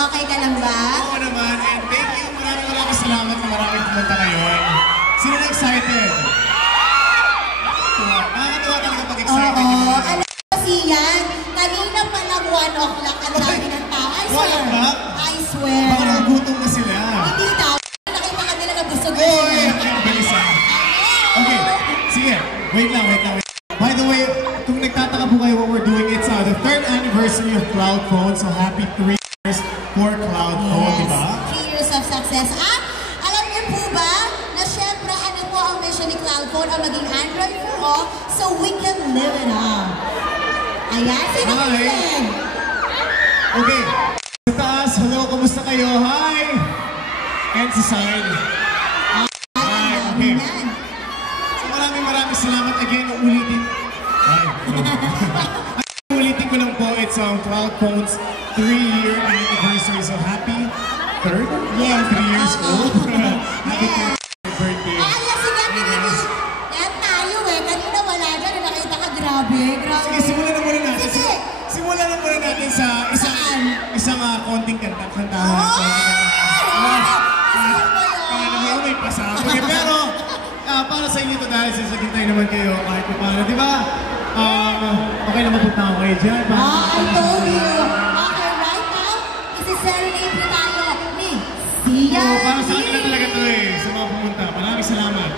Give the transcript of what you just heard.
Okay ka lang ba? Oo naman, and thank you. Maraming salamat na maraming pumunta ngayon. Sino na excited? Nakakatuwa talaga pag-excited. Oo, alam mo kasi yan, kanina pa lang 1 o'clock ang dami ng tao. I swear. I swear. Baka nagutom na sila. Hindi daw. Nakita ka nila na busog na sila. Oo, bilisan. Okay, sige. Wait lang. By the way, kung nagtataka po kayo what we're doing, it's the 3rd anniversary of Cloudphone. So happy 3 years for Cloudphone, diba? 3 years of success. At alam niyo po ba na syempre ano po ang mission ni Cloudphone ang maging Android for all so we can live it up. Ayan, sino kayo? Okay. Sa taas, hello, kumusta kayo? Hi! And sa side. Hi, okay. So maraming salamat again. Ulitin ko lang po, it's Cloudphone's 3-year anniversary. So happy 3rd? Yes. 3 years old. Happy 3rd birthday. Ay, sige, yan tayo eh. Kanina wala dyan. Nakita ka, grabe. Sige, simulan na muna natin. Simulan na muna natin sa isang konting kantahan. May pasabog. Pero, para sa inyo ito dahil sasagintay naman kayo kahit pa paano. Di ba? Okay naman punta ako kayo dyan. I told you. Okay, right now, isi-serenade po tayo ni Sia. Para sa akin na talaga ito eh. Sa mga pumunta. Maraming salamat.